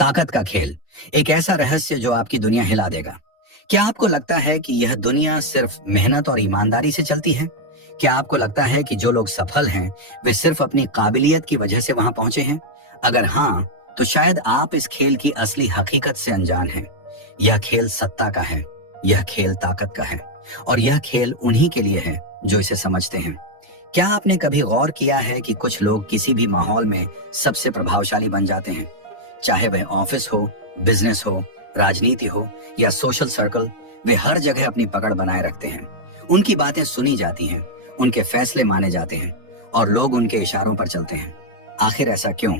ताकत का खेल, एक ऐसा रहस्य जो आपकी दुनिया हिला देगा। क्या आपको लगता है कि यह दुनिया सिर्फ मेहनत और ईमानदारी से चलती है? क्या आपको लगता है कि जो लोग सफल हैं, वे सिर्फ अपनी काबिलियत की वजह से वहां पहुंचे हैं? अगर हाँ, तो शायद आप इस खेल की असली हकीकत से अनजान हैं। यह खेल सत्ता का है, यह खेल ताकत का है, और यह खेल उन्हीं के लिए है जो इसे समझते हैं। क्या आपने कभी गौर किया है कि कुछ लोग किसी भी माहौल में सबसे प्रभावशाली बन जाते हैं? चाहे वह ऑफिस हो, बिजनेस हो, राजनीति हो या सोशल सर्कल, वे हर जगह अपनी पकड़ बनाए रखते हैं। उनकी बातें सुनी जाती हैं, उनके फैसले माने जाते हैं और लोग उनके इशारों पर चलते हैं। आखिर ऐसा क्यों?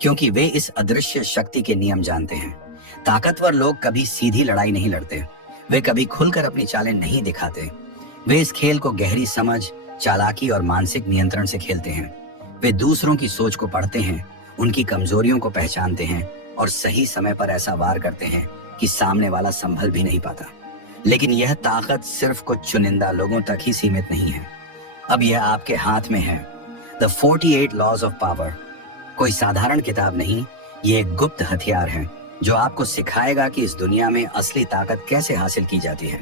क्योंकि वे इस अदृश्य शक्ति के नियम जानते हैं। ताकतवर लोग कभी सीधी लड़ाई नहीं लड़ते, वे कभी खुलकर अपनी चालें नहीं दिखाते। वे इस खेल को गहरी समझ, चालाकी और मानसिक नियंत्रण से खेलते हैं। वे दूसरों की सोच को पढ़ते हैं, उनकी कमजोरियों को पहचानते हैं और सही समय पर ऐसा वार करते हैं कि सामने वाला संभल भी नहीं पाता। लेकिन यह ताकत सिर्फ कुछ चुनिंदा लोगों तक ही सीमित नहीं है। अब यह आपके हाथ में है। द 48 लॉज ऑफ पावर कोई साधारण किताब नहीं, ये एक गुप्त हथियार है जो आपको सिखाएगा कि इस दुनिया में असली ताकत कैसे हासिल की जाती है।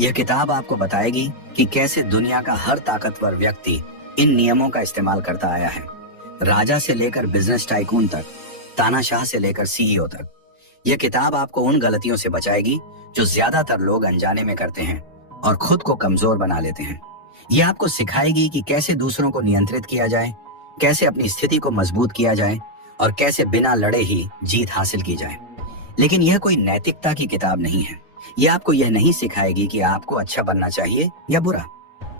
यह किताब आपको बताएगी कि कैसे दुनिया का हर ताकतवर व्यक्ति इन नियमों का इस्तेमाल करता आया है। राजा से लेकर बिजनेस टाइकून तक, तानाशाह से लेकर सीईओ तक। यह किताब आपको उन गलतियों से बचाएगी जो ज्यादातर लोग अनजाने में करते हैं और खुद को कमजोर बना लेते हैं। यह आपको सिखाएगी कि कैसे दूसरों को नियंत्रित किया जाए, कैसे अपनी स्थिति को मजबूत किया जाए और कैसे बिना लड़े ही जीत हासिल की जाए। लेकिन यह कोई नैतिकता की किताब नहीं है। यह आपको यह नहीं सिखाएगी कि आपको अच्छा बनना चाहिए या बुरा।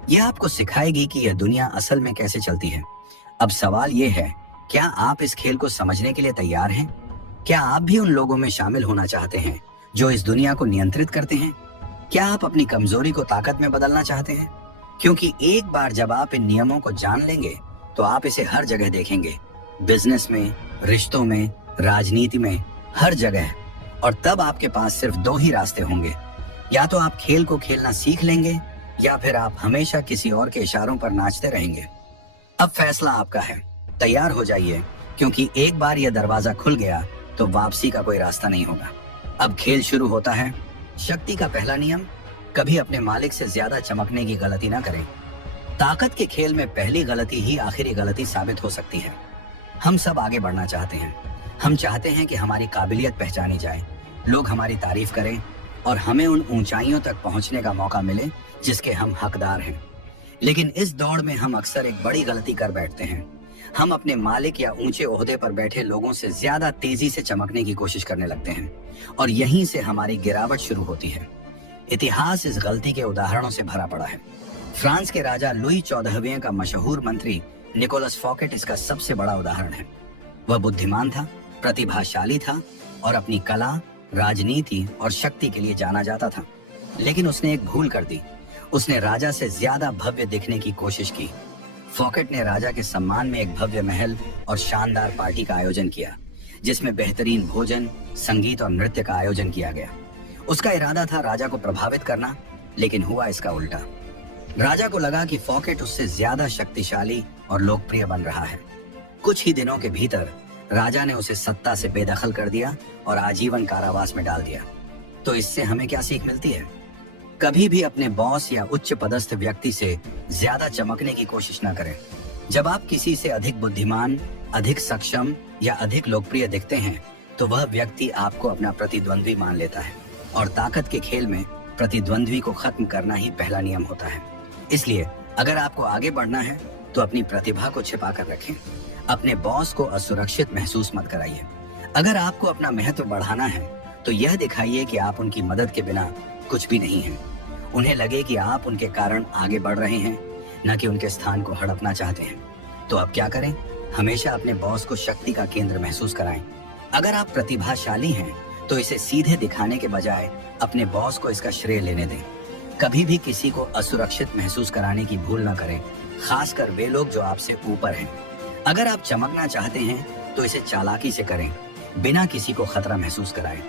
यह आपको सिखाएगी कि यह दुनिया असल में कैसे चलती है। अब सवाल यह है, क्या आप इस खेल को समझने के लिए तैयार हैं? क्या आप भी उन लोगों में शामिल होना चाहते हैं जो इस दुनिया को नियंत्रित करते हैं? क्या आप अपनी कमजोरी को ताकत में बदलना चाहते हैं? क्योंकि एक बार जब आप इन नियमों को जान लेंगे तो आप इसे हर जगह देखेंगे, बिजनेस में, रिश्तों में, राजनीति में, हर जगह। और तब आपके पास सिर्फ दो ही रास्ते होंगे, या तो आप खेल को खेलना सीख लेंगे या फिर आप हमेशा किसी और के इशारों पर नाचते रहेंगे। अब फैसला आपका है। तैयार हो जाइए, क्योंकि एक बार यह दरवाजा खुल गया तो वापसी का कोई रास्ता नहीं होगा। अब खेल शुरू होता है। शक्ति का पहला नियम, कभी अपने मालिक से ज्यादा चमकने की गलती ना करें। ताकत के खेल में पहली गलती ही आखिरी गलती साबित हो सकती है। हम सब आगे बढ़ना चाहते हैं। हम चाहते हैं कि हमारी काबिलियत पहचानी जाए, लोग हमारी तारीफ करें और हमें उन ऊंचाइयों तक पहुंचने का मौका मिले जिसके हम हकदार हैं। लेकिन इस दौड़ में हम अक्सर एक बड़ी गलती कर बैठते हैं। हम अपने मालिक या ऊंचे ओहदे पर बैठे लोगों से ज्यादा तेजी से चमकने की कोशिश करने लगते हैं और यहीं से हमारी गिरावट शुरू होती है। इतिहास इस गलती के उदाहरणों से भरा पड़ा है। फ्रांस के राजा लुई 14वें का मशहूर मंत्री निकोलस फॉकेट इसका सबसे बड़ा उदाहरण है। वह बुद्धिमान था, प्रतिभाशाली था और अपनी कला, राजनीति और शक्ति के लिए जाना जाता था। लेकिन उसने एक भूल कर दी। उसने राजा से ज्यादा भव्य दिखने की कोशिश की। फॉकेट ने राजा के सम्मान में एक भव्य महल और शानदार पार्टी का आयोजन किया, जिसमें बेहतरीन भोजन, संगीत और नृत्य का आयोजन किया गया। उसका इरादा था राजा को प्रभावित करना, लेकिन हुआ इसका उल्टा। राजा को लगा कि फॉकेट उससे ज्यादा शक्तिशाली और लोकप्रिय बन रहा है। कुछ ही दिनों के भीतर राजा ने उसे सत्ता से बेदखल कर दिया और आजीवन कारावास में डाल दिया। तो इससे हमें क्या सीख मिलती है? कभी भी अपने बॉस या उच्च पदस्थ व्यक्ति से ज्यादा चमकने की कोशिश न करें। जब आप किसी से अधिक बुद्धिमान, अधिक सक्षम या अधिक लोकप्रिय दिखते हैं, तो वह व्यक्ति आपको अपना प्रतिद्वंद्वी मान लेता है। और ताकत के खेल में प्रतिद्वंद्वी को खत्म करना ही पहला नियम होता है। इसलिए अगर आपको आगे बढ़ना है तो अपनी प्रतिभा को छिपा कर रखें। अपने बॉस को असुरक्षित महसूस मत कराइए। अगर आपको अपना महत्व बढ़ाना है तो यह दिखाइए कि आप उनकी मदद के बिना कुछ भी नहीं हैं। उन्हें लगे कि आप उनके कारण आगे बढ़ रहे हैं, न कि उनके स्थान को हड़पना चाहते हैं। तो अब क्या करें? हमेशा अपने बॉस को शक्ति का केंद्र महसूस कराएं। अगर आप प्रतिभाशाली हैं तो इसे सीधे दिखाने के बजाय अपने बॉस को इसका श्रेय लेने दें। कभी भी किसी को असुरक्षित महसूस कराने की भूल न करें, खासकर वे लोग जो आपसे ऊपर हैं। अगर आप चमकना चाहते हैं तो इसे चालाकी से करें, बिना किसी को खतरा महसूस कराएं।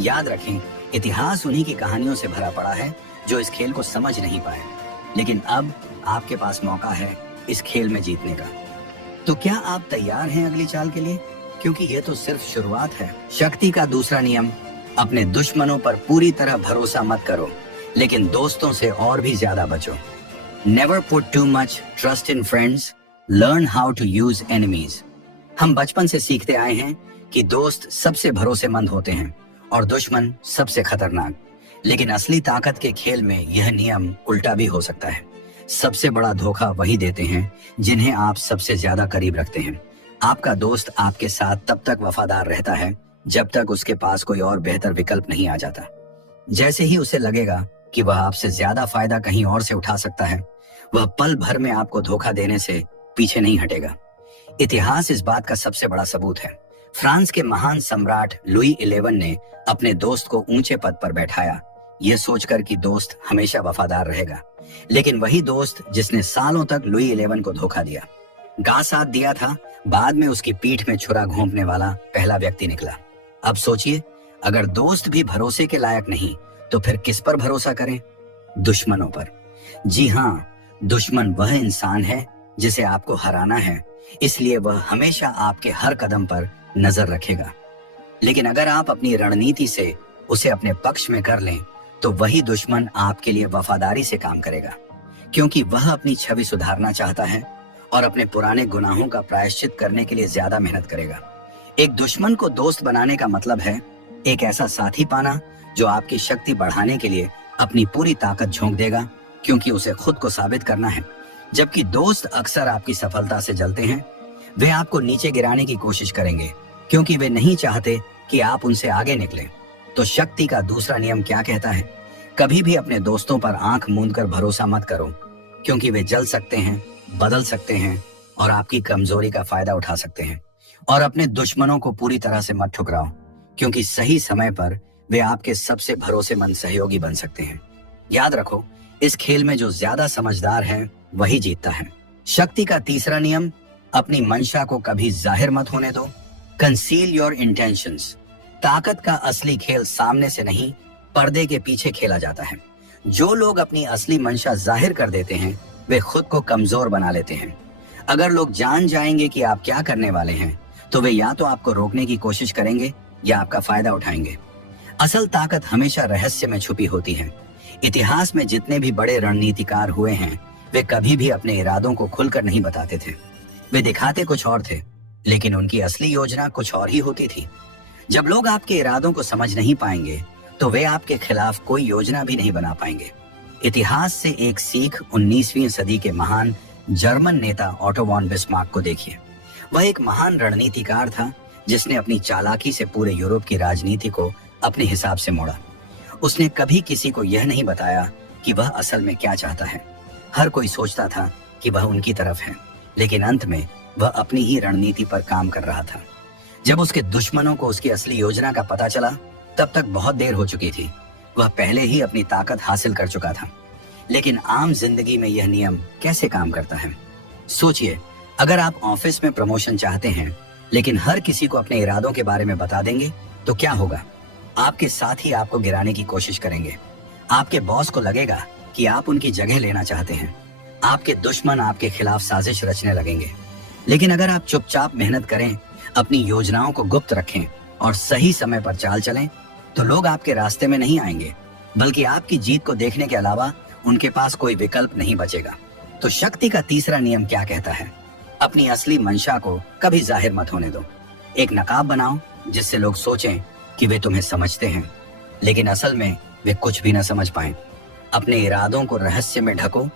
याद रखें, इतिहास उन्हीं की कहानियों से भरा पड़ा है जो इस खेल को समझ नहीं पाए। लेकिन अब आपके पास मौका है इस खेल में जीतने का। तो क्या आप तैयार हैं अगली चाल के लिए? क्योंकि ये तो सिर्फ शुरुआत है। शक्ति का दूसरा नियम, अपने दुश्मनों पर पूरी तरह भरोसा मत करो, लेकिन दोस्तों से और भी ज्यादा बचो। Never put too much trust in friends, learn how to use enemies. हम बचपन से सीखते आए हैं कि दोस्त सबसे भरोसेमंद होते हैं और दुश्मन सबसे खतरनाक। लेकिन असली ताकत के खेल में यह नियम उल्टा भी हो सकता है। सबसे बड़ा धोखा वही देते हैं जिन्हें आप सबसे ज्यादा करीब रखते हैं। आपका दोस्त आपके साथ तब तक वफादार रहता है जब तक उसके पास कोई और बेहतर विकल्प नहीं आ जाता। जैसे ही उसे लगेगा कि वह आपसे ज्यादा फायदा कहीं और से उठा सकता है, वह पल भर में आपको धोखा देने से पीछे नहीं हटेगा। इतिहास इस बात का सबसे बड़ा सबूत है। फ्रांस के महान सम्राट लुई 11 ने अपने दोस्त को ऊंचे पद पर बैठाया, यह सोचकर कि दोस्त हमेशा वफादार रहेगा। लेकिन वही दोस्त जिसने सालों तक लुई 11 को धोखा दिया, गा साथ दिया था, बाद में उसकी पीठ में छुरा घोंपने वाला पहला व्यक्ति निकला। अब सोचिए, अगर दोस्त भी भरोसे के लायक नहीं तो फिर किस पर भरोसा करें? दुश्मनों पर। जी हाँ, दुश्मन वह इंसान है जिसे आपको हराना है, इसलिए वह हमेशा आपके हर कदम पर नजर रखेगा। लेकिन अगर आप अपनी रणनीति से उसे अपने पक्ष में कर लें तो वही दुश्मन आपके लिए वफादारी से काम करेगा, क्योंकि वह अपनी छवि सुधारना चाहता है और अपने पुराने गुनाहों का प्रायश्चित करने के लिए ज्यादा मेहनत करेगा। एक दुश्मन को दोस्त बनाने का मतलब है एक ऐसा साथी पाना जो आपकी शक्ति बढ़ाने के लिए अपनी पूरी ताकत झोंक देगा, क्योंकि उसे खुद को साबित करना है। जबकि दोस्त अक्सर आपकी सफलता से जलते हैं, वे आपको नीचे गिराने की कोशिश करेंगे क्योंकि वे नहीं चाहते कि आप उनसे आगे निकले। तो शक्ति का दूसरा नियम क्या कहता है? कभी भी अपने दोस्तों पर आंख मूंद कर भरोसा मत करो, क्योंकि वे जल सकते हैं, बदल सकते हैं और आपकी कमजोरी का फायदा उठा सकते हैं। और अपने दुश्मनों को पूरी तरह से मत ठुकराओ, क्योंकि सही समय पर वे आपके सबसे भरोसेमंद सहयोगी बन सकते हैं। याद रखो, इस खेल में जो ज्यादा समझदार है वही जीतता है। शक्ति का तीसरा नियम, अपनी मंशा को कभी जाहिर मत होने दो। Conceal your intentions. ताकत का असली खेल सामने से नहीं, पर्दे के पीछे खेला जाता है। जो लोग अपनी असली मंशा जाहिर कर देते हैं वे खुद को कमजोर बना लेते हैं। अगर लोग जान जाएंगे कि आप क्या करने वाले हैं तो वे या तो आपको रोकने की कोशिश करेंगे या आपका फायदा उठाएंगे। असल ताकत हमेशा रहस्य में छुपी होती है। इतिहास में जितने भी बड़े रणनीतिकार हुए हैं वे कभी भी अपने इरादों को खुलकर नहीं बताते थे। वे दिखाते कुछ और थे, लेकिन उनकी असली योजना कुछ और ही होती थी। जब लोग आपके इरादों को समझ नहीं पाएंगे तो वे आपके खिलाफ कोई योजना भी नहीं बना पाएंगे। इतिहास से एक सीख 19वीं सदी के महान जर्मन नेता ऑटो वॉन बिस्मार्क को देखिए। वह एक महान रणनीतिकार था जिसने अपनी चालाकी से पूरे यूरोप की राजनीति को अपने हिसाब से मोड़ा। उसने कभी किसी को यह नहीं बताया कि वह असल में क्या चाहता है। हर कोई सोचता था कि वह उनकी तरफ है, लेकिन अंत में वह अपनी ही रणनीति पर काम कर रहा था। जब उसके दुश्मनों को उसकी असली योजना का पता चला तब तक बहुत देर हो चुकी थी। वह पहले ही अपनी ताकत हासिल कर चुका था। लेकिन आम जिंदगी में यह नियम कैसे काम करता है? सोचिए, अगर आप ऑफिस में प्रमोशन चाहते हैं लेकिन हर किसी को अपने इरादों के बारे में बता देंगे तो क्या होगा? आपके साथ ही आपको गिराने की कोशिश करेंगे। आपके बॉस को लगेगा कि आप उनकी जगह लेना चाहते हैं। आपके दुश्मन आपके खिलाफ साजिश रचने लगेंगे। लेकिन अगर आप चुपचाप मेहनत करें, अपनी योजनाओं को गुप्त रखें और सही समय पर चाल चलें, तो लोग आपके रास्ते में नहीं आएंगे, बल्कि आपकी जीत को देखने के अलावा उनके पास कोई विकल्प नहीं बचेगा। तो शक्ति का तीसरा नियम क्या कहता है? अपनी असली मंशा को कभी जाहिर मत होने दो। एक नकाब बनाओ जिससे लोग सोचें कि वे तुम्हें समझते हैं, लेकिन असल में वे कुछ भी न समझ पाएं। अपने इरादों को रहस्य में ढको,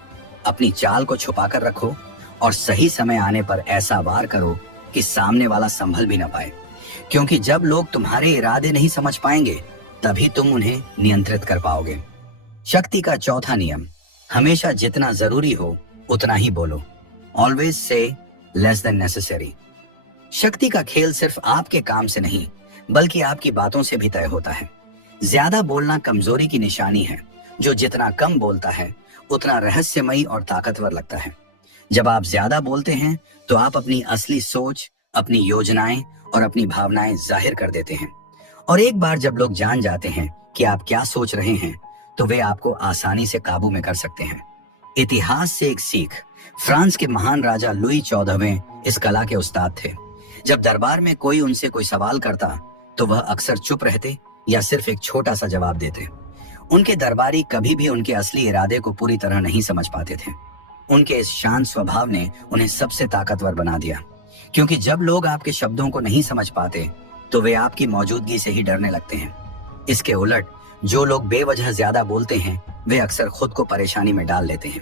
अपनी चाल को छुपा कर रखो और सही समय आने पर ऐसा वार करो कि सामने वाला संभल भी न पाए। क्योंकि जब लोग तुम्हारे इरादे नहीं समझ पाएंगे तभी तुम उन्हें नियंत्रित कर पाओगे। शक्ति का चौथा नियम, हमेशा जितना जरूरी हो उतना ही बोलो। Always say less than necessary. शक्ति का खेल सिर्फ आपके काम से नहीं बल्कि आपकी बातों से भी तय होता है। ज्यादा बोलना कमजोरी की निशानी है। जो जितना कम बोलता है उतना रहस्यमयी और ताकतवर लगता है। जब आप ज्यादा बोलते हैं तो आप अपनी असली सोच, अपनी योजनाएं और अपनी भावनाएं जाहिर कर देते हैं। और एक बार जब लोग जान जाते हैं कि आप क्या सोच रहे हैं तो वे आपको आसानी से काबू में कर सकते हैं। इतिहास से एक सीख, फ्रांस के महान राजा लुई 14वें इस कला के उस्ताद थे। जब दरबार में कोई उनसे कोई सवाल करता तो वह अक्सर चुप रहते या सिर्फ एक छोटा सा जवाब देते। उनके दरबारी कभी भी उनके असली इरादे को पूरी तरह नहीं समझ पाते थे। उनके इस शांत स्वभाव ने उन्हें सबसे ताकतवर बना दिया, क्योंकि जब लोग आपके शब्दों को नहीं समझ पाते तो वे आपकी मौजूदगी से ही डरने लगते हैं। इसके उलट जो लोग बेवजह ज्यादा बोलते हैं वे अक्सर खुद को परेशानी में डाल लेते हैं।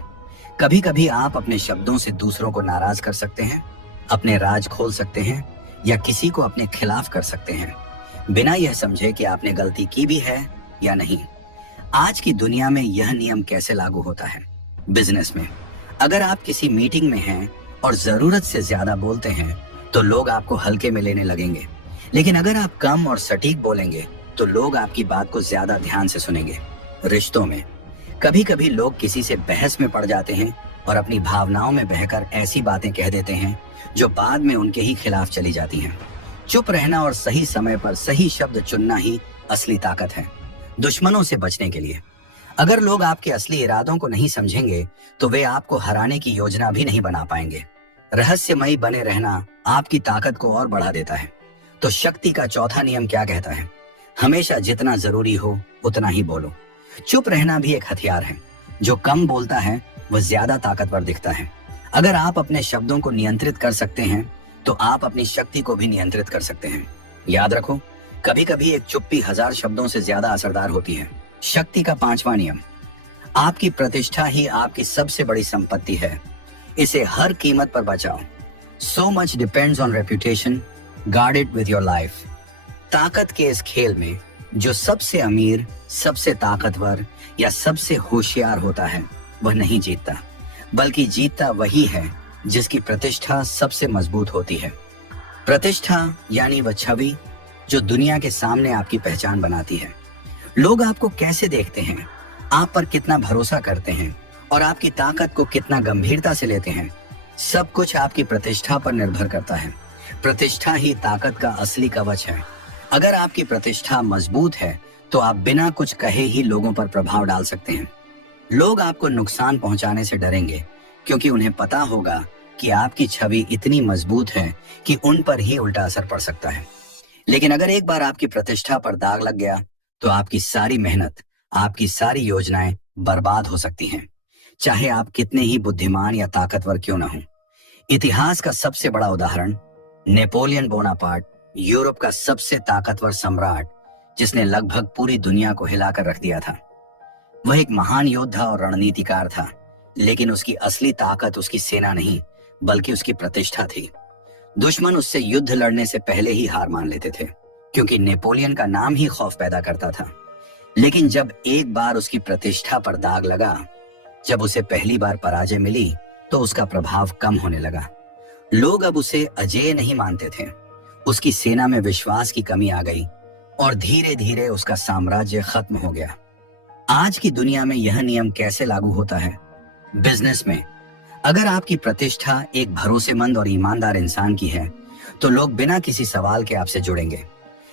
कभी कभी आप अपने शब्दों से दूसरों को नाराज कर सकते हैं, अपने राज खोल सकते हैं या किसी को अपने खिलाफ कर सकते हैं, बिना यह समझे कि आपने गलती की भी है या नहीं। आज की दुनिया में यह नियम कैसे लागू होता है? बिजनेस में अगर आप किसी मीटिंग में हैं और जरूरत से ज्यादा बोलते हैं तो लोग आपको हल्के में लेने लगेंगे, लेकिन अगर आप कम और सटीक बोलेंगे तो लोग आपकी बात को ज्यादा ध्यान से सुनेंगे। रिश्तों में कभी कभी लोग किसी से बहस में पड़ जाते हैं और अपनी भावनाओं में बहकर ऐसी बातें कह देते हैं जो बाद में उनके ही खिलाफ चली जाती हैं। चुप रहना और सही समय पर सही शब्द चुनना ही असली ताकत है दुश्मनों से बचने के लिए। अगर लोग आपके असली इरादों को नहीं समझेंगे तो वे आपको हराने की योजना भी नहीं बना पाएंगे। रहस्यमयी बने रहना आपकी ताकत को और बढ़ा देता है। तो शक्ति का चौथा नियम क्या कहता है? हमेशा जितना जरूरी हो उतना ही बोलो। चुप रहना भी एक हथियार है। जो कम बोलता है वह ज्यादा ताकतवर दिखता है। अगर आप अपने शब्दों को नियंत्रित कर सकते हैं तो आप अपनी शक्ति को भी नियंत्रित कर सकते हैं। याद रखो, कभी कभी एक चुप्पी 1000 शब्दों से ज्यादा असरदार होती है। शक्ति का पांचवा नियम, आपकी प्रतिष्ठा ही आपकी सबसे बड़ी संपत्ति है। इसे हर कीमत पर बचाओ। So much depends on reputation. Guard it with your life. ताकत के इस खेल में जो सबसे अमीर, सबसे ताकतवर या सबसे होशियार होता है वह नहीं जीतता, बल्कि जीतता वही है जिसकी प्रतिष्ठा सबसे मजबूत होती है। प्रतिष्ठा यानी वह छवि जो दुनिया के सामने आपकी पहचान बनाती है। लोग आपको कैसे देखते हैं, आप पर कितना भरोसा करते हैं और आपकी ताकत को कितना गंभीरता से लेते हैं, सब कुछ आपकी प्रतिष्ठा पर निर्भर करता है। प्रतिष्ठा ही ताकत का असली कवच है। अगर आपकी प्रतिष्ठा मजबूत है तो आप बिना कुछ कहे ही लोगों पर प्रभाव डाल सकते हैं। लोग आपको नुकसान पहुंचाने से डरेंगे क्योंकि उन्हें पता होगा कि आपकी छवि इतनी मजबूत है कि उन पर ही उल्टा असर पड़ सकता है। लेकिन अगर एक बार आपकी प्रतिष्ठा पर दाग लग गया तो आपकी सारी मेहनत, आपकी सारी योजनाएं बर्बाद हो सकती हैं, चाहे आप कितने ही बुद्धिमान या ताकतवर क्यों न हों। इतिहास का सबसे बड़ा उदाहरण नेपोलियन बोनापार्ट, यूरोप का सबसे ताकतवर सम्राट जिसने लगभग पूरी दुनिया को हिलाकर रख दिया था। वह एक महान योद्धा और रणनीतिकार था, लेकिन उसकी असली ताकत उसकी सेना नहीं बल्कि उसकी प्रतिष्ठा थी। दुश्मन उससे युद्ध लड़ने से पहले ही हार मान लेते थे क्योंकि नेपोलियन का नाम ही खौफ पैदा करता था। लेकिन जब एक बार उसकी प्रतिष्ठा पर दाग लगा, जब उसे पहली बार पराजय मिली तो उसका प्रभाव कम होने लगा। लोग अब उसे अजेय नहीं मानते थे। उसकी सेना में विश्वास की कमी आ गई और धीरे धीरे उसका साम्राज्य खत्म हो गया। आज की दुनिया में यह नियम कैसे लागू होता है? बिजनेस में अगर आपकी प्रतिष्ठा एक भरोसेमंद और ईमानदार इंसान की है तो लोग बिना किसी सवाल के आपसे जुड़ेंगे।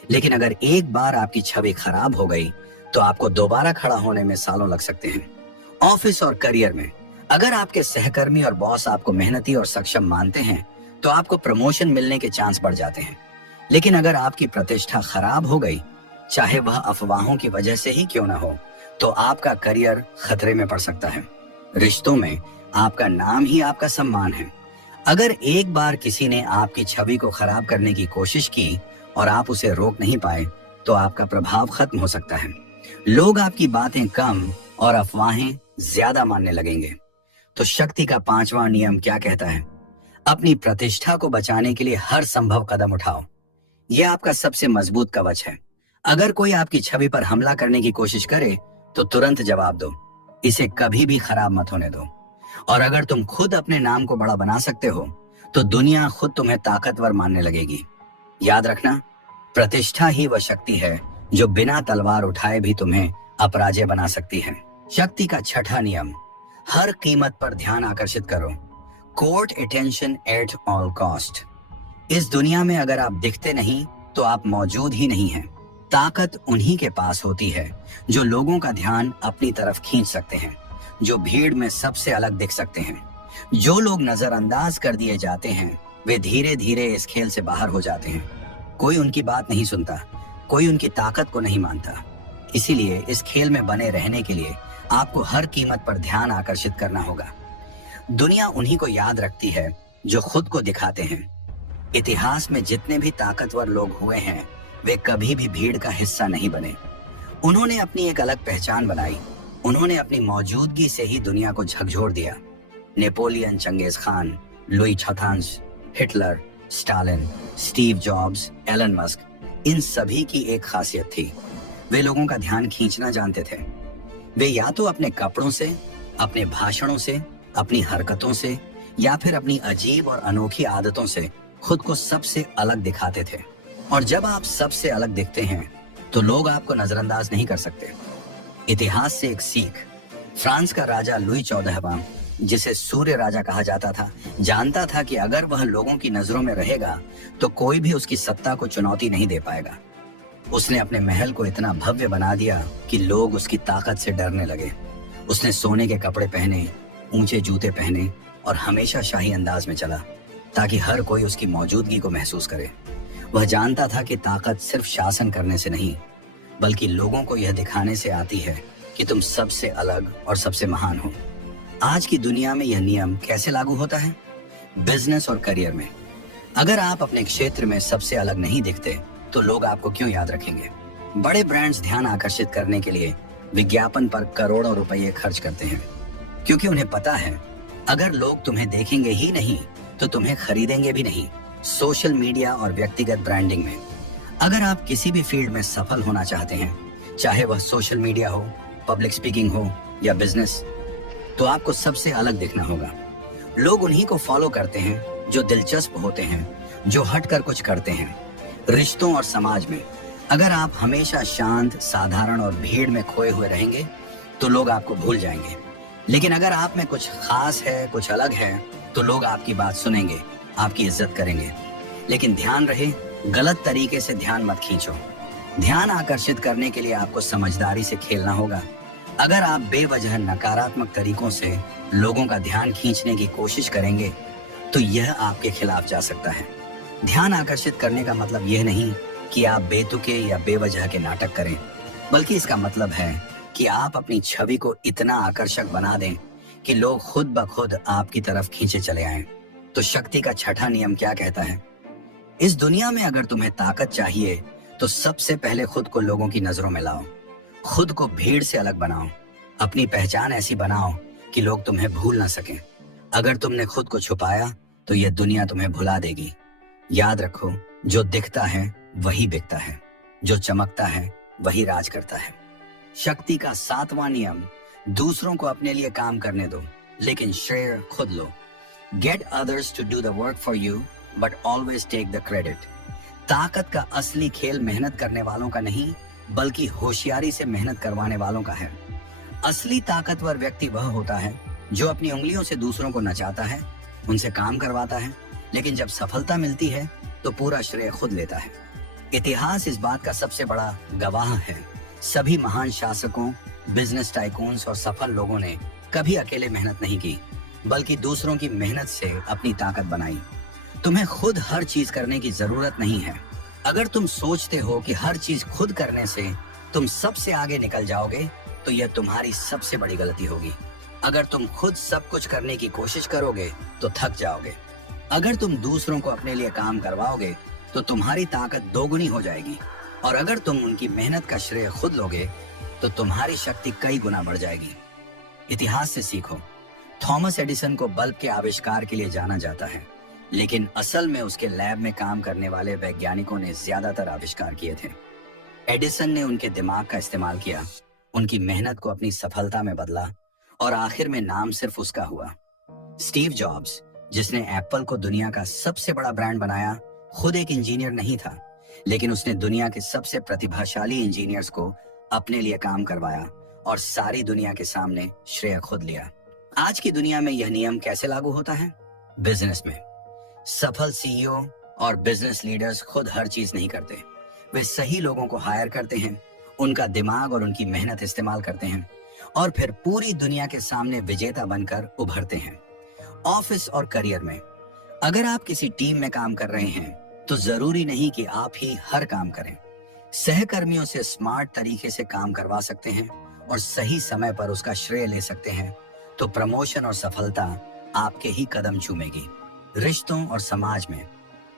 लेकिन अगर एक बार आपकी छवि खराब हो गई तो आपको दोबारा खड़ा होने में सालों लग सकते हैं। ऑफिस और करियर में अगर आपके सहकर्मी और बॉस आपको मेहनती और सक्षम मानते हैं तो आपको प्रमोशन मिलने के चांस बढ़ जाते हैं। लेकिन अगर आपकी प्रतिष्ठा खराब हो गई, चाहे वह अफवाहों की वजह से ही क्यों ना हो, तो आपका करियर खतरे में पड़ सकता है। रिश्तों में आपका नाम ही आपका सम्मान है। अगर एक बार किसी ने आपकी छवि को खराब करने की कोशिश की और आप उसे रोक नहीं पाए तो आपका प्रभाव खत्म हो सकता है। लोग आपकी बातें कम और अफवाहें ज्यादा मानने लगेंगे। तो शक्ति का पांचवा नियम क्या कहता है? अपनी प्रतिष्ठा को बचाने के लिए हर संभव कदम उठाओ। यह आपका सबसे मजबूत कवच है। अगर कोई आपकी छवि पर हमला करने की कोशिश करे तो तुरंत जवाब दो, इसे कभी भी खराब मत होने दो। और अगर तुम खुद अपने नाम को बड़ा बना सकते हो तो दुनिया खुद तुम्हें ताकतवर मानने लगेगी। याद रखना, प्रतिष्ठा ही वह शक्ति है जो बिना तलवार उठाए भी तुम्हें अपराजय बना सकती है। शक्ति का छठा नियम, हर कीमत पर ध्यान आकर्षित करो। Court attention at all cost. इस दुनिया में अगर आप दिखते नहीं तो आप मौजूद ही नहीं हैं। ताकत उन्हीं के पास होती है जो लोगों का ध्यान अपनी तरफ खींच सकते हैं, जो भीड़ में सबसे अलग दिख सकते हैं। जो लोग नजरअंदाज कर दिए जाते हैं वे धीरे धीरे इस खेल से बाहर हो जाते हैं। कोई उनकी बात नहीं सुनता, कोई उनकी ताकत को नहीं मानता। इसीलिए इस खेल में बने रहने के लिए आपको हर कीमत पर ध्यान आकर्षित करना होगा। दुनिया उन्हीं को याद रखती है जो खुद को दिखाते हैं। इतिहास में जितने भी ताकतवर लोग हुए हैं, वे कभी भी भीड़ का हिस्सा नहीं बने। उन्होंने अपनी एक अलग पहचान बनाई। उन्होंने अपनी मौजूदगी से ही दुनिया को झकझोर दिया। नेपोलियन, चंगेज खान, लुई छथांस, Hitler, Stalin, Steve Jobs, Elon Musk, इन सभी की एक खासियत थी, वे लोगों का ध्यान खींचना जानते थे। वे या तो अपने कपड़ों से, अपने भाषणों से, अपनी हरकतों से या फिर अपनी अजीब और अनोखी आदतों से खुद को सबसे अलग दिखाते थे। और जब आप सबसे अलग दिखते हैं तो लोग आपको नजरअंदाज नहीं कर सकते। इतिहास से एक सीख। फ्रांस का राजा लुई 14वां, जिसे सूर्य राजा कहा जाता था, जानता था कि अगर वह लोगों की नजरों में रहेगा तो कोई भी उसकी सत्ता को चुनौती नहीं दे पाएगा। उसने अपने महल को इतना भव्य बना दिया कि लोग उसकी ताकत से डरने लगे। उसने सोने के कपड़े पहने, ऊंचे जूते पहने और हमेशा शाही अंदाज में चला, ताकि हर कोई उसकी मौजूदगी को महसूस करे। वह जानता था कि ताकत सिर्फ शासन करने से नहीं, बल्कि लोगों को यह दिखाने से आती है कि तुम सबसे अलग और सबसे महान हो। आज की दुनिया में यह नियम कैसे लागू होता है? बिजनेस और करियर में। अगर आप अपने क्षेत्र में सबसे अलग नहीं दिखते तो लोग आपको क्यों याद रखेंगे? बड़े ब्रांड्स ध्यान आकर्षित करने के लिए विज्ञापन पर करोड़ों रुपए खर्च करते हैं, क्योंकि उन्हें पता है अगर लोग तुम्हें देखेंगे ही नहीं तो तुम्हें खरीदेंगे भी नहीं। सोशल मीडिया और व्यक्तिगत ब्रांडिंग में अगर आप किसी भी फील्ड में सफल होना चाहते हैं, चाहे वह सोशल मीडिया हो, पब्लिक स्पीकिंग हो या बिजनेस, तो आपको सबसे अलग दिखना होगा। लोग उन्हीं को फॉलो करते हैं जो दिलचस्प होते हैं, जो हटकर कुछ करते हैं। रिश्तों और समाज में अगर आप हमेशा शांत, साधारण और भीड़ में खोए हुए रहेंगे तो लोग आपको भूल जाएंगे। लेकिन अगर आप में कुछ खास है, कुछ अलग है, तो लोग आपकी बात सुनेंगे, आपकी इज्जत करेंगे। लेकिन ध्यान रहे, गलत तरीके से ध्यान मत खींचो। ध्यान आकर्षित करने के लिए आपको समझदारी से खेलना होगा। अगर आप बेवजह नकारात्मक तरीकों से लोगों का ध्यान खींचने की कोशिश करेंगे तो यह आपके खिलाफ जा सकता है। ध्यान आकर्षित करने का मतलब यह नहीं कि आप बेतुके या बेवजह के नाटक करें, बल्कि इसका मतलब है कि आप अपनी छवि को इतना आकर्षक बना दें कि लोग खुद ब खुद आपकी तरफ खींचे चले आएं। तो शक्ति का छठा नियम क्या कहता है? इस दुनिया में अगर तुम्हें ताकत चाहिए तो सबसे पहले खुद को लोगों की नजरों में लाओ। खुद को भीड़ से अलग बनाओ। अपनी पहचान ऐसी बनाओ कि लोग तुम्हें भूल ना सकें। अगर तुमने खुद को छुपाया तो यह दुनिया तुम्हें भुला देगी। याद रखो, जो दिखता है वही बिकता है, जो चमकता है वही राज करता है। शक्ति का 7वां नियम, दूसरों को अपने लिए काम करने दो, लेकिन श्रेय खुद लो। Get others to do the work for you, but always take the credit. ताकत का असली खेल मेहनत करने वालों का नहीं, बल्कि होशियारी से मेहनत करवाने वालों का है। असली ताकतवर व्यक्ति वह होता है जो अपनी उंगलियों से दूसरों को नचाता है, उनसे काम करवाता है, लेकिन जब सफलता मिलती है तो पूरा श्रेय खुद लेता है। इतिहास इस बात का सबसे बड़ा गवाह है। सभी महान शासकों, बिजनेस टाइकून्स और सफल लोगों ने कभी अकेले मेहनत नहीं की, बल्कि दूसरों की मेहनत से अपनी ताकत बनाई। तुम्हें खुद हर चीज करने की जरूरत नहीं है। अगर तुम सोचते हो कि हर चीज खुद करने से तुम सबसे आगे निकल जाओगे तो यह तुम्हारी सबसे बड़ी गलती होगी। अगर तुम खुद सब कुछ करने की कोशिश करोगे तो थक जाओगे। अगर तुम दूसरों को अपने लिए काम करवाओगे तो तुम्हारी ताकत दोगुनी हो जाएगी। और अगर तुम उनकी मेहनत का श्रेय खुद लोगे तो तुम्हारी शक्ति कई गुना बढ़ जाएगी। इतिहास से सीखो। थॉमस एडिसन को बल्ब के आविष्कार के लिए जाना जाता है, लेकिन असल में उसके लैब में काम करने वाले वैज्ञानिकों ने ज्यादातर आविष्कार किए थे। एडिसन ने उनके दिमाग का इस्तेमाल किया, उनकी मेहनत को अपनी सफलता में बदला और आखिर में नाम सिर्फ उसका हुआ। स्टीव जॉब्स, जिसने एप्पल को दुनिया का सबसे बड़ा ब्रांड बनाया, खुद एक इंजीनियर नहीं था, लेकिन उसने दुनिया के सबसे प्रतिभाशाली इंजीनियर्स को अपने लिए काम करवाया और सारी दुनिया के सामने श्रेय खुद लिया। आज की दुनिया में यह नियम कैसे लागू होता है? बिजनेस में सफल सीईओ और बिजनेस लीडर्स खुद हर चीज नहीं करते। वे सही लोगों को हायर करते हैं, उनका दिमाग और उनकी मेहनत इस्तेमाल करते हैं और फिर पूरी दुनिया के सामने विजेता बनकर उभरते हैं। ऑफिस और करियर में अगर आप किसी टीम में काम कर रहे हैं तो जरूरी नहीं कि आप ही हर काम करें। सहकर्मियों से स्मार्ट तरीके से काम करवा सकते हैं और सही समय पर उसका श्रेय ले सकते हैं, तो प्रमोशन और सफलता आपके ही कदम चूमेगी। रिश्तों और समाज में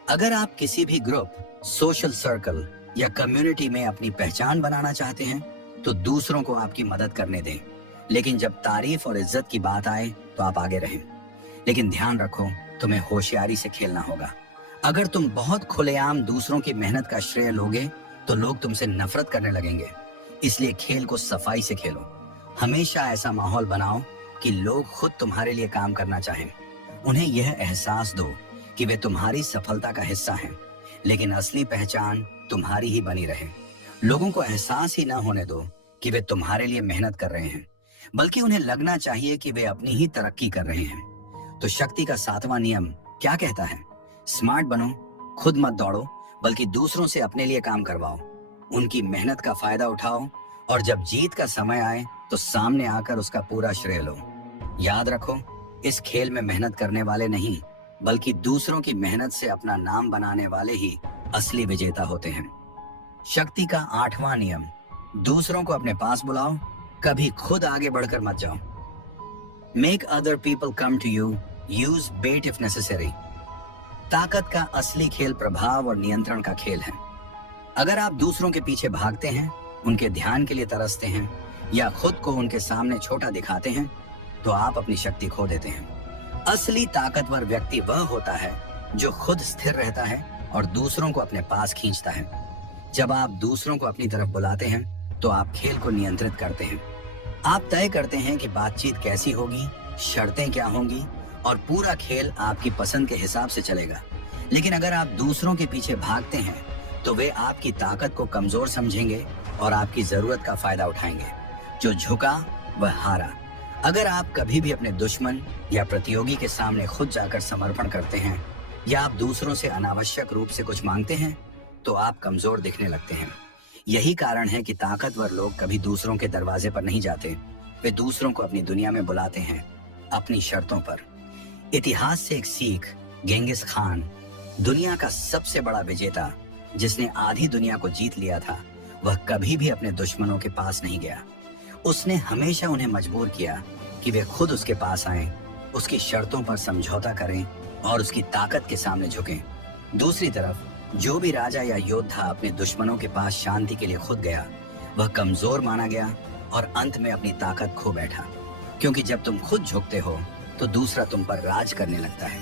अगर आप किसी भी ग्रुप, सोशल सर्कल या कम्युनिटी में अपनी पहचान बनाना चाहते हैं तो दूसरों को आपकी मदद करने दें, लेकिन जब तारीफ और इज्जत की बात आए तो आप आगे रहें। लेकिन ध्यान रखो, तुम्हें होशियारी से खेलना होगा। अगर तुम बहुत खुलेआम दूसरों की मेहनत का श्रेय लोगे तो लोग तुमसे नफरत करने लगेंगे। इसलिए खेल को सफाई से खेलो। हमेशा ऐसा माहौल बनाओ कि लोग खुद तुम्हारे लिए काम करना चाहें। उन्हें यह एहसास दो कि वे तुम्हारी सफलता का हिस्सा हैं, लेकिन असली पहचान तुम्हारी ही बनी रहे। लोगों को एहसास ही ना होने दो कि वे तुम्हारे लिए मेहनत कर रहे हैं, बल्कि उन्हें लगना चाहिए कि वे अपनी ही तरक्की कर रहे हैं। तो शक्ति का 7वां नियम क्या कहता है? स्मार्ट बनो, खुद मत दौड़ो, बल्कि दूसरों से अपने लिए काम करवाओ। उनकी मेहनत का फायदा उठाओ और जब जीत का समय आए तो सामने आकर उसका पूरा श्रेय लो। याद रखो, इस खेल में मेहनत करने वाले नहीं, बल्कि दूसरों की मेहनत से अपना नाम बनाने वाले ही असली विजेता होते हैं। शक्ति का 8वां नियम, दूसरों को अपने पास बुलाओ, कभी खुद आगे बढ़कर मत जाओ। Make other people come to you, use bait if necessary. ताकत का असली खेल प्रभाव और नियंत्रण का खेल है। अगर आप दूसरों के पीछे भागते हैं, उनके ध्यान के लिए तरसते हैं या खुद को उनके सामने छोटा दिखाते हैं, तो आप अपनी शक्ति खो देते हैं। असली ताकतवर व्यक्ति वह होता है जो खुद स्थिर रहता है और दूसरों को अपने पास खींचता है। जब आप दूसरों को अपनी तरफ बुलाते हैं तो आप खेल को नियंत्रित करते हैं। आप तय करते हैं कि बातचीत कैसी होगी, शर्तें क्या होंगी और पूरा खेल आपकी पसंद के हिसाब से चलेगा। लेकिन अगर आप दूसरों के पीछे भागते हैं तो वे आपकी ताकत को कमजोर समझेंगे और आपकी जरूरत का फायदा उठाएंगे। जो झुका वह हारा। अगर आप कभी भी अपने दुश्मन या प्रतियोगी के सामने खुद जाकर समर्पण करते हैं या आप दूसरों से अनावश्यक रूप से कुछ मांगते हैं तो आप कमजोर दिखने लगते हैं। यही कारण है कि ताकतवर लोग कभी दूसरों के दरवाजे पर नहीं जाते। वे दूसरों को अपनी दुनिया में बुलाते हैं, अपनी शर्तों पर। इतिहास से एक सीख, गेंगिस खान, दुनिया का सबसे बड़ा विजेता जिसने आधी दुनिया को जीत लिया था, वह कभी भी अपने दुश्मनों के पास नहीं गया। उसने हमेशा उन्हें मजबूर किया कि वे खुद उसके पास आएं, उसकी शर्तों पर समझौता करें और उसकी ताकत के सामने झुकें। दूसरी तरफ जो भी राजा या योद्धा अपने दुश्मनों के पास शांति के लिए खुद गया, वह कमजोर माना गया और अंत में अपनी ताकत खो बैठा। क्योंकि जब तुम खुद झुकते हो तो दूसरा तुम पर राज करने लगता है।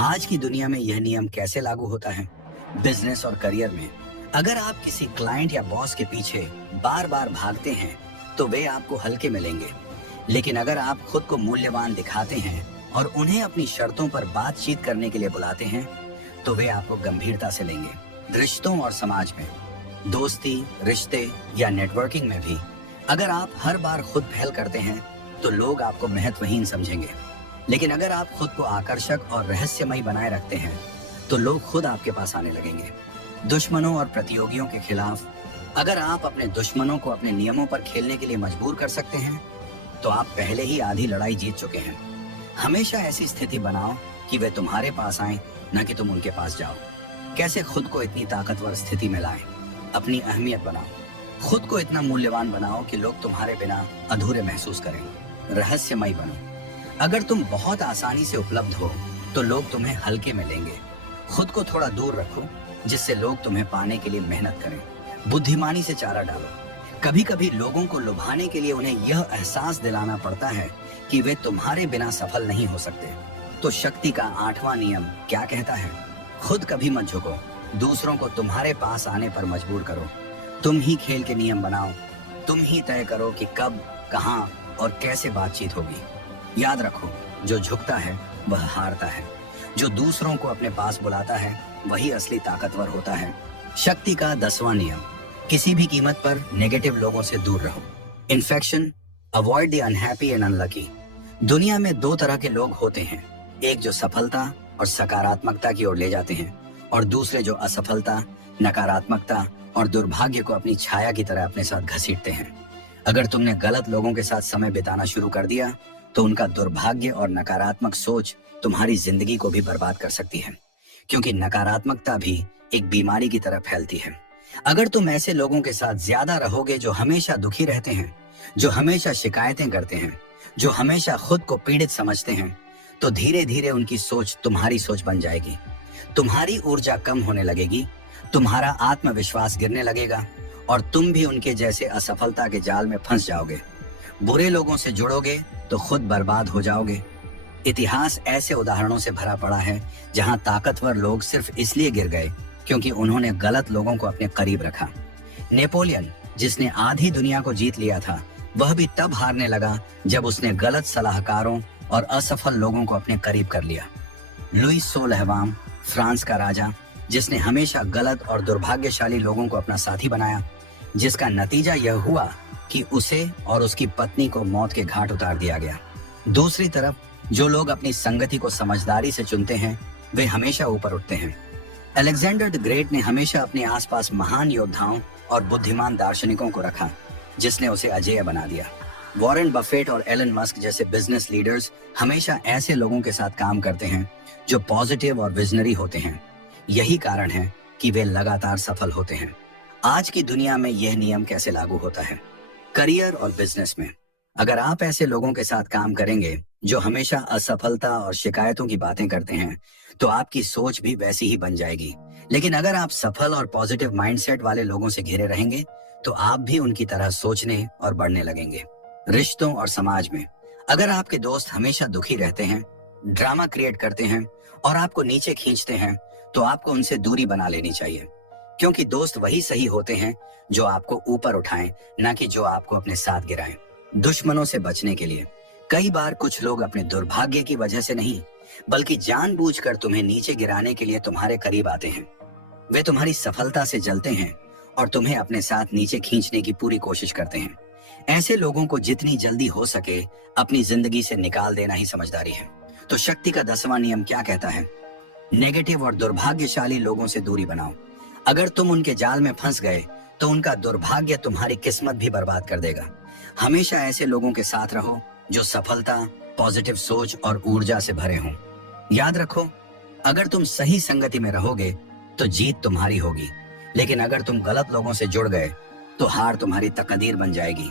आज की दुनिया में यह नियम कैसे लागू होता है? बिजनेस और करियर में अगर आप किसी क्लाइंट या बॉस के पीछे बार बार भागते हैं तो वे आपको हल्के में लेंगे। लेकिन अगर आप खुद को मूल्यवान दिखाते हैं और उन्हें अपनी शर्तों पर बातचीत करने के लिए बुलाते हैं तो वे आपको गंभीरता से लेंगे। रिश्तों और समाज में, दोस्ती, रिश्ते या नेटवर्किंग में भी अगर आप हर बार खुद पहल करते हैं तो लोग आपको महत्वहीन समझेंगे। लेकिन अगर आप खुद को आकर्षक और रहस्यमयी बनाए रखते हैं तो लोग खुद आपके पास आने लगेंगे। दुश्मनों और प्रतियोगियों के खिलाफ अगर आप अपने दुश्मनों को अपने नियमों पर खेलने के लिए मजबूर कर सकते हैं तो आप पहले ही आधी लड़ाई जीत चुके हैं। हमेशा ऐसी स्थिति बनाओ कि वे तुम्हारे पास आएं, न कि तुम उनके पास जाओ। कैसे खुद को इतनी ताकतवर स्थिति में लाएं? अपनी अहमियत बनाओ। खुद को इतना मूल्यवान बनाओ कि लोग तुम्हारे बिना अधूरे महसूस करें। रहस्यमयी बनो। अगर तुम बहुत आसानी से उपलब्ध हो तो लोग तुम्हें हल्के में लेंगे। खुद को थोड़ा दूर रखो जिससे लोग तुम्हें पाने के लिए मेहनत करें। बुद्धिमानी से चारा डालो। कभी कभी लोगों को लुभाने के लिए उन्हें यह एहसास दिलाना पड़ता है कि वे तुम्हारे बिना सफल नहीं हो सकते। तो शक्ति का 8वां नियम क्या कहता है? खुद कभी मत झुको, दूसरों को तुम्हारे पास आने पर मजबूर करो। तुम ही खेल के नियम बनाओ। तुम ही तय करो कि कब, कहां और कैसे बातचीत होगी। याद रखो, जो झुकता है वह हारता है। जो दूसरों को अपने पास बुलाता है वही असली ताकतवर होता है। शक्ति का 10वां नियम, किसी भी कीमत पर नेगेटिव लोगों से दूर रहो। Infection, avoid the unhappy and unlucky. दुनिया में 2 तरह के लोग होते हैं, एक जो सफलता और सकारात्मकता की ओर ले जाते हैं और दूसरे जो असफलता, नकारात्मकता और दुर्भाग्य को अपनी छाया की तरह अपने साथ घसीटते हैं। अगर तुमने गलत लोगों के साथ समय बिताना शुरू कर दिया तो उनका दुर्भाग्य और नकारात्मक सोच तुम्हारी जिंदगी को भी बर्बाद कर सकती है, क्योंकि नकारात्मकता भी एक बीमारी की तरह फैलती है। अगर तुम ऐसे लोगों के साथ ज्यादा रहोगे जो हमेशा दुखी रहते हैं, जो हमेशा शिकायतें करते हैं, जो हमेशा खुद को पीड़ित समझते हैं, तो धीरे धीरे उनकी सोच तुम्हारी सोच बन जाएगी। तुम्हारी ऊर्जा कम होने लगेगी, तुम्हारा आत्मविश्वास गिरने लगेगा और तुम भी उनके जैसे असफलता के जाल में फंस जाओगे। बुरे लोगों से जुड़ोगे तो खुद बर्बाद हो जाओगे। इतिहास ऐसे उदाहरणों से भरा पड़ा है जहां ताकतवर लोग सिर्फ इसलिए गिर गए क्योंकि उन्होंने गलत लोगों को अपने करीब रखा। नेपोलियन, जिसने आधी दुनिया को जीत लिया था, वह भी तब हारने लगा जब उसने गलत सलाहकारों और असफल लोगों को अपने करीब कर लिया। लुईस 16वां, फ्रांस का राजा, जिसने हमेशा गलत और दुर्भाग्यशाली लोगों को अपना साथी बनाया, जिसका नतीजा यह हुआ कि उसे और उसकी पत्नी को मौत के घाट उतार दिया गया। दूसरी तरफ जो लोग अपनी संगति को समझदारी से चुनते हैं, वे हमेशा ऊपर उठते हैं। अलेक्जेंडर द ग्रेट ने हमेशा अपने आसपास महान योद्धाओं और बुद्धिमान दार्शनिकों को रखा, जिसने उसे अजेय बना दिया। वॉरेन बफेट और एलन मस्क जैसे बिजनेस लीडर्स हमेशा ऐसे लोगों के साथ काम करते हैं जो पॉजिटिव और विजनरी होते हैं। यही कारण है कि वे लगातार सफल होते हैं। आज की दुनिया में यह नियम कैसे लागू होता है? करियर और बिजनेस में अगर आप ऐसे लोगों के साथ काम करेंगे जो हमेशा असफलता और शिकायतों की बातें करते हैं, तो आपकी सोच भी वैसी ही बन जाएगी। लेकिन अगर आप सफल और पॉजिटिव माइंडसेट वाले लोगों से घिरे रहेंगे, तो आप भी उनकी तरह सोचने और बढ़ने लगेंगे। रिश्तों और समाज में अगर आपके दोस्त हमेशा दुखी रहते हैं, ड्रामा क्रिएट करते हैं और आपको नीचे खींचते हैं, तो आपको उनसे दूरी बना लेनी चाहिए, क्योंकि दोस्त वही सही होते हैं जो आपको ऊपर उठाएं, ना कि जो आपको अपने साथ गिराएं। दुश्मनों से बचने के लिए कई बार कुछ लोग अपने दुर्भाग्य की वजह से नहीं, बल्कि जानबूझकर तुम्हें नीचे गिराने के लिए तुम्हारे करीब आते हैं। वे तुम्हारी सफलता से जलते हैं और तुम्हें अपने साथ नीचे खींचने की पूरी कोशिश करते हैं। ऐसे लोगों को जितनी जल्दी हो सके अपनी जिंदगी से निकाल देना ही समझदारी है। तो शक्ति का 10वां नियम क्या कहता है? नेगेटिव और दुर्भाग्यशाली लोगों से दूरी बनाओ। अगर तुम उनके जाल में फंस गए तो उनका दुर्भाग्य तुम्हारी किस्मत भी बर्बाद कर देगा। हमेशा ऐसे लोगों के साथ रहो जो सफलता, पॉजिटिव सोच और ऊर्जा से भरे हों। याद रखो, अगर तुम सही संगति में रहोगे तो जीत तुम्हारी होगी, लेकिन अगर तुम गलत लोगों से जुड़ गए तो हार तुम्हारी तकदीर बन जाएगी।